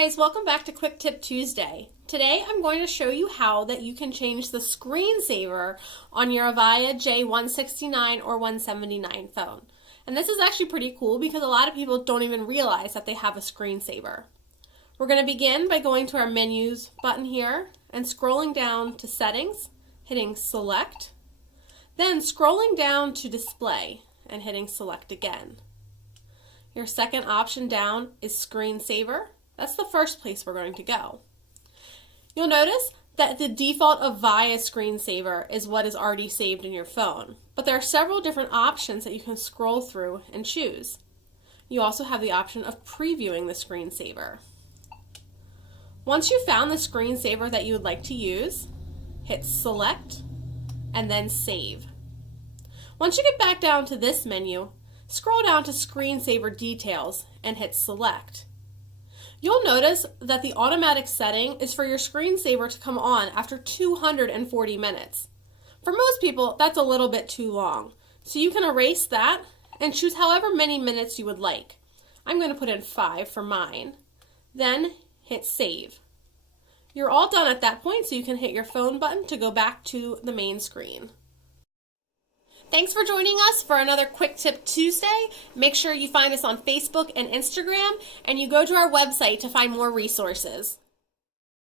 guys, welcome back to Quick Tip Tuesday. Today I'm going to show you how that you can change the screensaver on your Avaya J 169 or 179 phone. And this is actually pretty cool because a lot of people don't even realize that they have a screensaver. We're going to begin by going to our menus button here and scrolling down to settings, hitting select, then scrolling down to display and hitting select again. Your second option down is screensaver. That's the first place we're going to go. You'll notice that the default Avaya screensaver is what is already saved in your phone, but there are several different options that you can scroll through and choose. You also have the option of previewing the screensaver. Once you've found the screensaver that you would like to use, hit select and then save. Once you get back down to this menu, scroll down to screensaver details and hit select. You'll notice that the automatic setting is for your screensaver to come on after 240 minutes. For most people, that's a little bit too long, so you can erase that and choose however many minutes you would like. I'm going to put in 5 for mine. Then hit save. You're all done at that point, so you can hit your phone button to go back to the main screen. Thanks for joining us for another Quick Tip Tuesday. Make sure you find us on Facebook and Instagram, and you go to our website to find more resources.